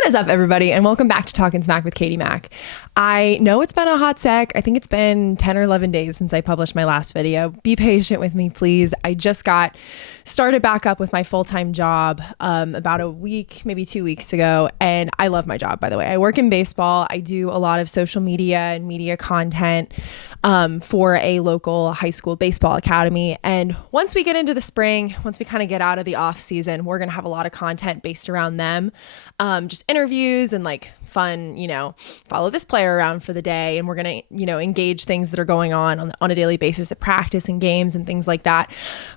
What is up, everybody, and welcome back to Talkin' Smack with Katie Mack. I know it's been a hot sec. I think it's been 10 or 11 days since I published my last video. Be patient with me, please. I just got started back up with my full-time job about a week, maybe 2 weeks ago, and I love my job, by the way. I work in baseball. I do a lot of social media and media content for a local high school baseball academy. And once we get into the spring, once we kind of get out of the off season, we're going to have a lot of content based around them. Just interviews and like fun, follow this player around for the day. And we're going to, engage things that are going on a daily basis at practice and games and things like that.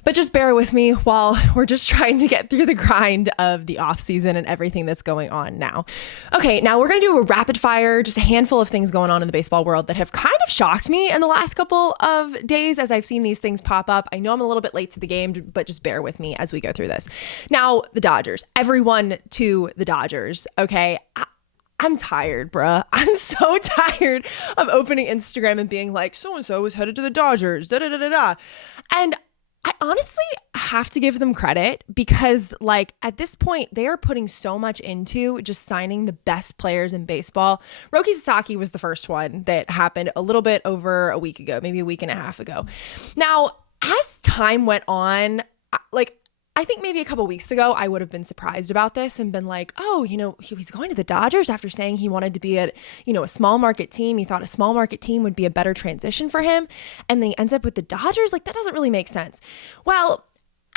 But just bear with me while we're just trying to get through the grind of the off season and everything that's going on now. Okay, now we're going to do a rapid fire, just a handful of things going on in the baseball world that have kind of shocked me in the last couple of days as I've seen these things pop up. I know I'm a little bit late to the game, but just bear with me as we go through this. Now, the Dodgers, everyone to the Dodgers. Okay. I'm tired, bruh. I'm so tired of opening Instagram and being like, so-and-so is headed to the Dodgers, da-da-da-da-da. And I honestly have to give them credit because at this point, they are putting so much into just signing the best players in baseball. Roki Sasaki was the first one that happened a little bit over a week ago, maybe a week and a half ago. Now, as time went on, I think maybe a couple weeks ago, I would have been surprised about this and been like, oh, he's going to the Dodgers after saying he wanted to be at, a small market team. He thought a small market team would be a better transition for him. And then he ends up with the Dodgers. That doesn't really make sense. Well,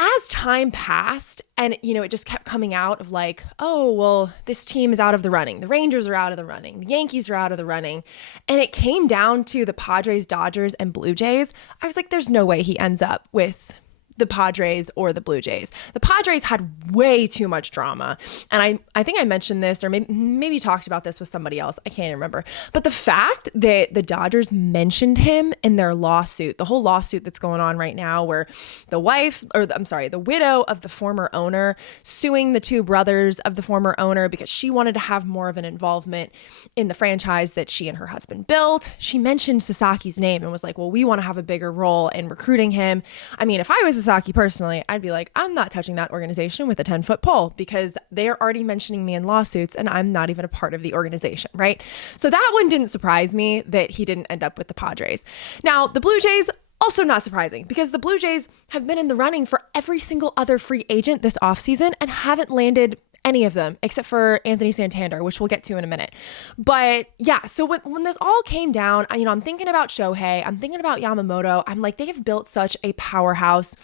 as time passed and, it just kept coming out of oh, well, this team is out of the running. The Rangers are out of the running. The Yankees are out of the running. And it came down to the Padres, Dodgers, and Blue Jays. I was like, there's no way he ends up with the Padres or the Blue Jays. The Padres had way too much drama. And I think I mentioned this or maybe talked about this with somebody else. I can't remember. But the fact that the Dodgers mentioned him in their lawsuit, the whole lawsuit that's going on right now where the widow of the former owner suing the two brothers of the former owner because she wanted to have more of an involvement in the franchise that she and her husband built. She mentioned Sasaki's name and was like, well, we want to have a bigger role in recruiting him. I mean, if I was Sasaki personally, I'd be like, I'm not touching that organization with a 10-foot pole because they are already mentioning me in lawsuits and I'm not even a part of the organization, right? So that one didn't surprise me that he didn't end up with the Padres. Now, the Blue Jays, also not surprising because the Blue Jays have been in the running for every single other free agent this offseason and haven't landed any of them except for Anthony Santander, which we'll get to in a minute. But yeah, so when this all came down, I'm thinking about Shohei, I'm thinking about Yamamoto. I'm like, they have built such a powerhouse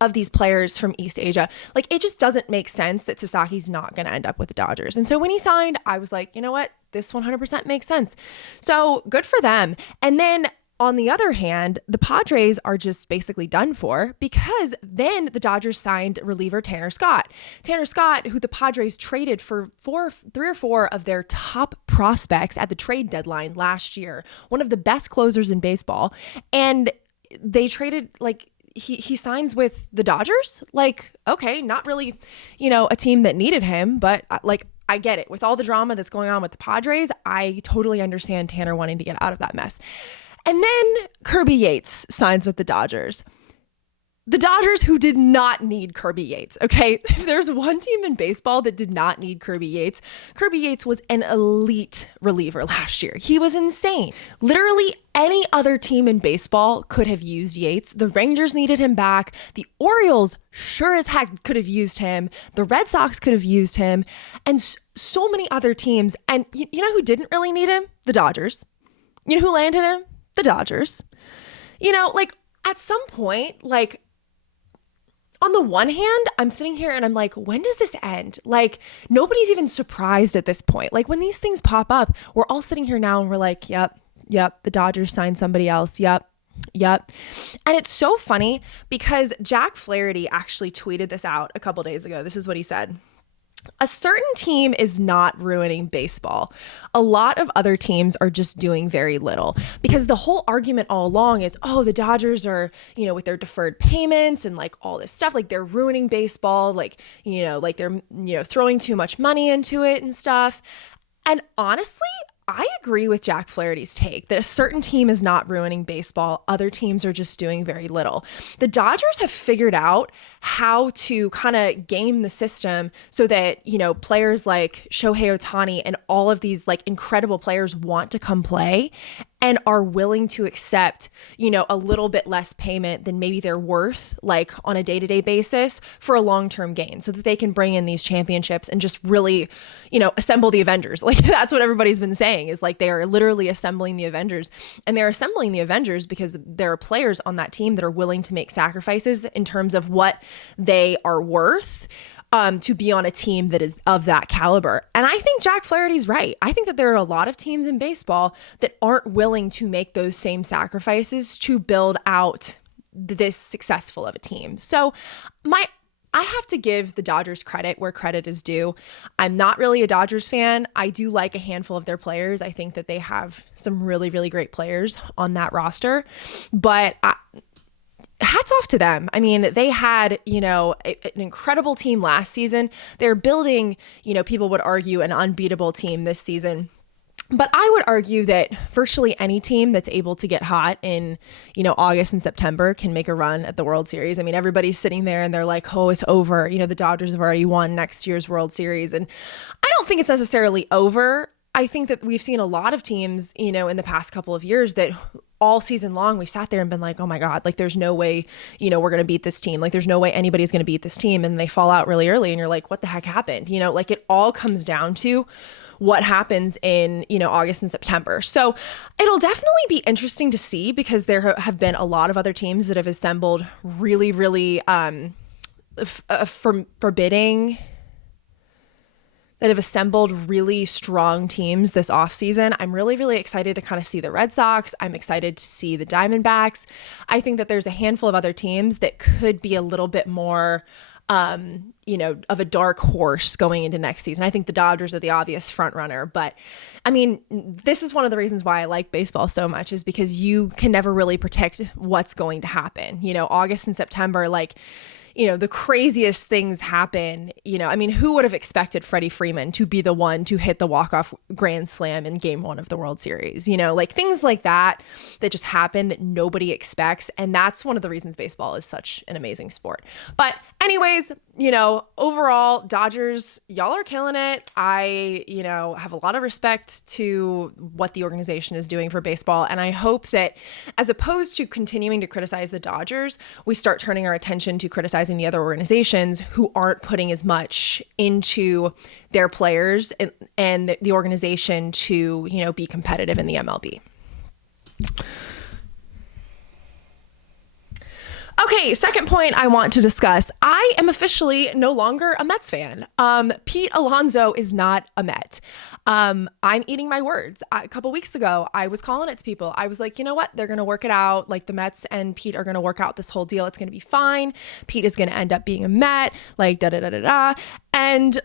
of these players from East Asia. It just doesn't make sense that Sasaki's not going to end up with the Dodgers. And so when he signed, I was like, you know what? This 100% makes sense. So good for them. And then on the other hand, the Padres are just basically done for because then the Dodgers signed reliever Tanner Scott. Tanner Scott, who the Padres traded for three or four of their top prospects at the trade deadline last year, one of the best closers in baseball. And they traded he signs with the Dodgers. Okay, not really, a team that needed him, but I get it. With all the drama that's going on with the Padres, I totally understand Tanner wanting to get out of that mess. And then Kirby Yates signs with the Dodgers. The Dodgers who did not need Kirby Yates, okay? If there's one team in baseball that did not need Kirby Yates was an elite reliever last year. He was insane. Literally any other team in baseball could have used Yates. The Rangers needed him back. The Orioles sure as heck could have used him. The Red Sox could have used him. And so many other teams. And you know who didn't really need him? The Dodgers. You know who landed him? The Dodgers. At some point, on the one hand, I'm sitting here and I'm like, when does this end? Nobody's even surprised at this point. When these things pop up, we're all sitting here now and we're like, yep, the Dodgers signed somebody else. Yep. And it's so funny because Jack Flaherty actually tweeted this out a couple days ago. This is what he said. A certain team is not ruining baseball. A lot of other teams are just doing very little because the whole argument all along is, oh, the Dodgers are, with their deferred payments and all this stuff, they're ruining baseball, they're, throwing too much money into it and stuff. And honestly, I agree with Jack Flaherty's take that a certain team is not ruining baseball. Other teams are just doing very little. The Dodgers have figured out how to kind of game the system so that, players like Shohei Ohtani and all of these like incredible players want to come play and are willing to accept, a little bit less payment than maybe they're worth, like on a day-to-day basis for a long-term gain so that they can bring in these championships and just really, assemble the Avengers. Like that's what everybody's been saying is like they are literally assembling the Avengers, and they're assembling the Avengers because there are players on that team that are willing to make sacrifices in terms of what they are worth to be on a team that is of that caliber. And I think Jack Flaherty's right. I think that there are a lot of teams in baseball that aren't willing to make those same sacrifices to build out this successful of a team. So I have to give the Dodgers credit where credit is due. I'm not really a Dodgers fan. I do like a handful of their players. I think that they have some really, really great players on that roster. But hats off to them. I mean, they had, an incredible team last season. They're building, people would argue an unbeatable team this season. But I would argue that virtually any team that's able to get hot in, August and September can make a run at the World Series. I mean, everybody's sitting there and they're like, oh, it's over. The Dodgers have already won next year's World Series. And I don't think it's necessarily over. I think that we've seen a lot of teams, in the past couple of years that all season long, we've sat there and been like, oh my God, like there's no way, we're going to beat this team. Like there's no way anybody's going to beat this team. And they fall out really early and you're like, what the heck happened? Like it all comes down to what happens in, August and September. So it'll definitely be interesting to see because there have been a lot of other teams that have assembled really, really forbidding that have assembled really strong teams this offseason. I'm really, really excited to kind of see the Red Sox. I'm excited to see the Diamondbacks. I think that there's a handful of other teams that could be a little bit more, of a dark horse going into next season. I think the Dodgers are the obvious front runner, but I mean, this is one of the reasons why I like baseball so much is because you can never really predict what's going to happen. August and September, like, the craziest things happen. Who would have expected Freddie Freeman to be the one to hit the walk-off grand slam in game 1 of the World Series? Like things like that just happen that nobody expects. And that's one of the reasons baseball is such an amazing sport. But anyways, overall, Dodgers, y'all are killing it. I, have a lot of respect to what the organization is doing for baseball. And I hope that as opposed to continuing to criticize the Dodgers, we start turning our attention to criticizing the other organizations who aren't putting as much into their players and the organization to, be competitive in the MLB. Okay, second point I want to discuss. I am officially no longer a Mets fan. Pete Alonso is not a Met. I'm eating my words. A couple weeks ago, I was calling it to people. I was like, you know what? They're going to work it out. Like the Mets and Pete are going to work out this whole deal. It's going to be fine. Pete is going to end up being a Met, like da-da-da-da-da. And,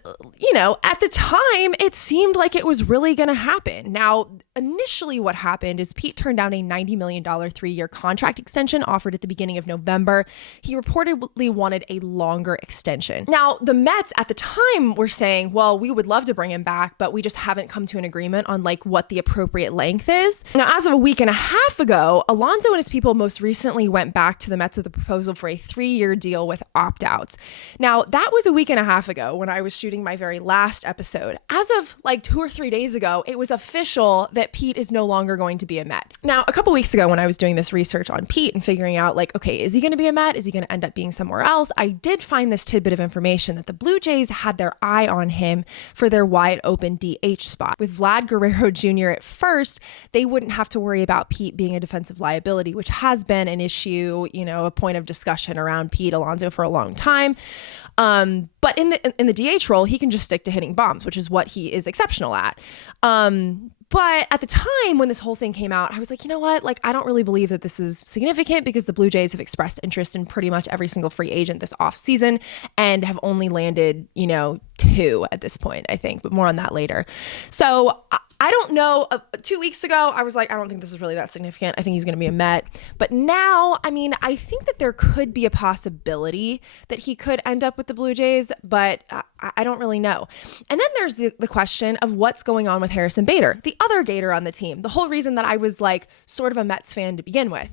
at the time, it seemed like it was really going to happen. Now, initially what happened is Pete turned down a $90 million 3-year contract extension offered at the beginning of November. He reportedly wanted a longer extension. Now, the Mets at the time were saying, well, we would love to bring him back, but we just haven't come to an agreement on like what the appropriate length is. Now, as of a week and a half ago, Alonso and his people most recently went back to the Mets with a proposal for a 3-year deal with opt-outs. Now, that was a week and a half ago when I was shooting my very last episode. As of like 2 or 3 days ago, it was official that Pete is no longer going to be a Met. Now, a couple weeks ago when I was doing this research on Pete and figuring out like, okay, is he going to be a Met? Is he going to end up being somewhere else? I did find this tidbit of information that the Blue Jays had their eye on him for their wide open DH spot. With Vlad Guerrero Jr. at first, they wouldn't have to worry about Pete being a defensive liability, which has been an issue, a point of discussion around Pete Alonso for a long time. But in the DH role, he can just stick to hitting bombs, which is what he is exceptional at. But at the time when this whole thing came out, I was like, you know what? Like, I don't really believe that this is significant because the Blue Jays have expressed interest in pretty much every single free agent this offseason and have only landed, 2 at this point, I think, but more on that later. So I don't know. 2 weeks ago, I was like, I don't think this is really that significant. I think he's going to be a Met. But now, I mean, I think that there could be a possibility that he could end up with the Blue Jays, but I don't really know. And then there's the question of what's going on with Harrison Bader, the other Gator on the team. The whole reason that I was like sort of a Mets fan to begin with.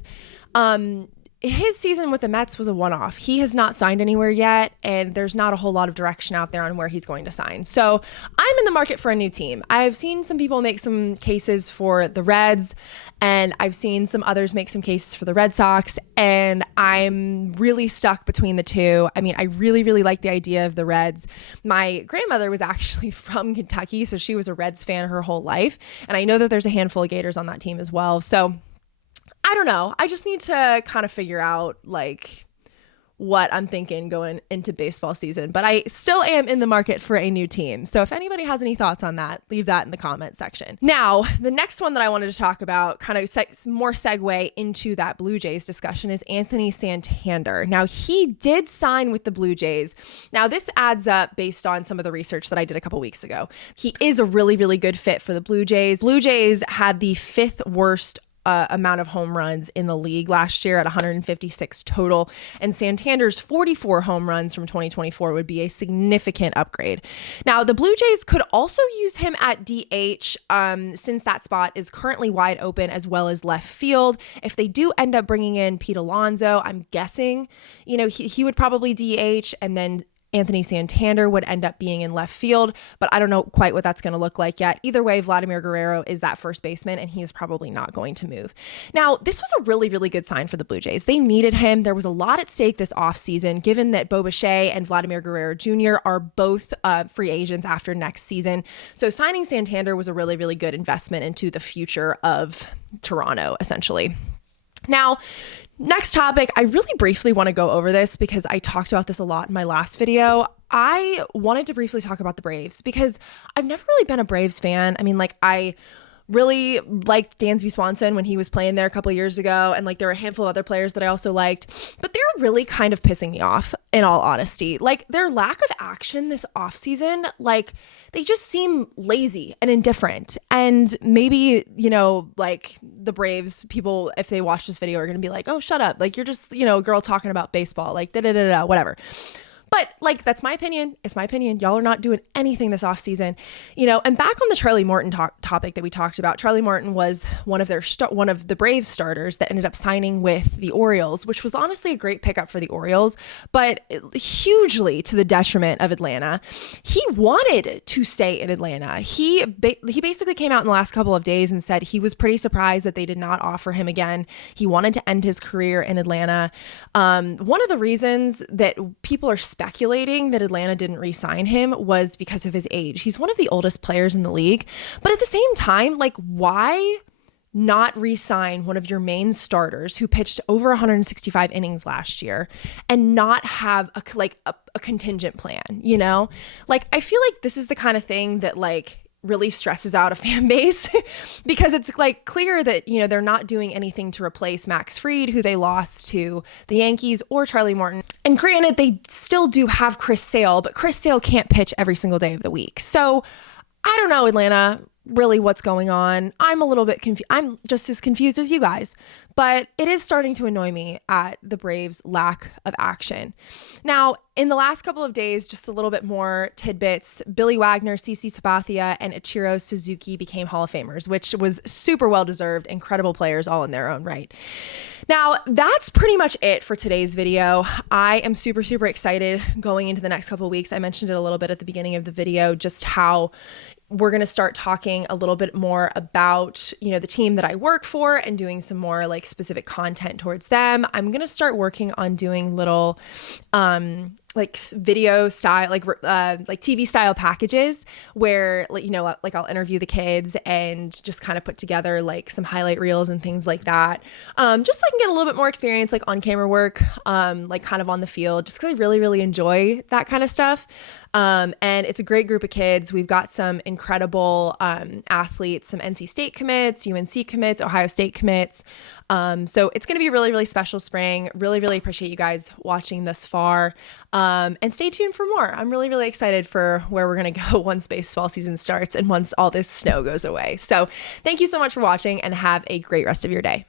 His season with the Mets was a one-off. He has not signed anywhere yet, and there's not a whole lot of direction out there on where he's going to sign. So I'm in the market for a new team. I've seen some people make some cases for the Reds, and I've seen some others make some cases for the Red Sox, and I'm really stuck between the two. I mean, I really, really like the idea of the Reds. My grandmother was actually from Kentucky, so she was a Reds fan her whole life, and I know that there's a handful of Gators on that team as well. So I don't know. I just need to kind of figure out like what I'm thinking going into baseball season, but I still am in the market for a new team. So if anybody has any thoughts on that, leave that in the comment section. Now, the next one that I wanted to talk about, kind of more segue into that Blue Jays discussion, is Anthony Santander. Now, he did sign with the Blue Jays. Now, this adds up based on some of the research that I did a couple weeks ago. He is a really, really good fit for the Blue Jays. Blue Jays had the 5th worst amount of home runs in the league last year at 156 total, and Santander's 44 home runs from 2024 would be a significant upgrade. Now, the Blue Jays could also use him at DH since that spot is currently wide open, as well as left field. If they do end up bringing in Pete Alonso, I'm guessing, he would probably DH, and then Anthony Santander would end up being in left field, but I don't know quite what that's going to look like yet. Either way, Vladimir Guerrero is that first baseman, and he is probably not going to move. Now, this was a really, really good sign for the Blue Jays. They needed him. There was a lot at stake this offseason, given that Bo Bichette and Vladimir Guerrero Jr. are both free agents after next season. So signing Santander was a really, really good investment into the future of Toronto, essentially. Now, next topic, I really briefly want to go over this because I talked about this a lot in my last video. I wanted to briefly talk about the Braves because I've never really been a Braves fan. I mean, I really liked Dansby Swanson when he was playing there a couple of years ago, and there were a handful of other players that I also liked, but they're really kind of pissing me off, in all honesty. Their lack of action this offseason, they just seem lazy and indifferent. And maybe, the Braves people, if they watch this video, are going to be like, oh, shut up. You're just, a girl talking about baseball, whatever. But that's my opinion. It's my opinion. Y'all are not doing anything this offseason, and back on the Charlie Morton topic that we talked about. Charlie Morton was one of the Braves starters that ended up signing with the Orioles, which was honestly a great pickup for the Orioles, but hugely to the detriment of Atlanta. He wanted to stay in Atlanta. He basically came out in the last couple of days and said he was pretty surprised that they did not offer him again. He wanted to end his career in Atlanta. One of the reasons that people are speculating that Atlanta didn't re-sign him was because of his age. He's one of the oldest players in the league, but at the same time, why not re-sign one of your main starters who pitched over 165 innings last year and not have a contingent plan, I feel like this is the kind of thing that really stresses out a fan base because it's clear that, they're not doing anything to replace Max Fried, who they lost to the Yankees, or Charlie Morton. And granted, they still do have Chris Sale, but Chris Sale can't pitch every single day of the week. So I don't know, Atlanta, really what's going on. I'm a little bit confused. I'm just as confused as you guys, but it is starting to annoy me at the Braves' lack of action. Now, in the last couple of days, just a little bit more tidbits. Billy Wagner, CC Sabathia, and Ichiro Suzuki became Hall of Famers, which was super well-deserved, incredible players all in their own right. Now, that's pretty much it for today's video. I am super, super excited going into the next couple of weeks. I mentioned it a little bit at the beginning of the video, just how we're going to start talking a little bit more about, the team that I work for and doing some more specific content towards them. I'm going to start working on doing little, video style, TV style packages where, I'll interview the kids and just kind of put together some highlight reels and things like that. Just so I can get a little bit more experience, on camera work, kind of on the field, just because I really, really enjoy that kind of stuff. And it's a great group of kids. We've got some incredible athletes, some NC State commits, UNC commits, Ohio State commits. So it's going to be a really, really special spring. Really, really appreciate you guys watching this far. And stay tuned for more. I'm really, really excited for where we're going to go once baseball season starts and once all this snow goes away. So thank you so much for watching and have a great rest of your day.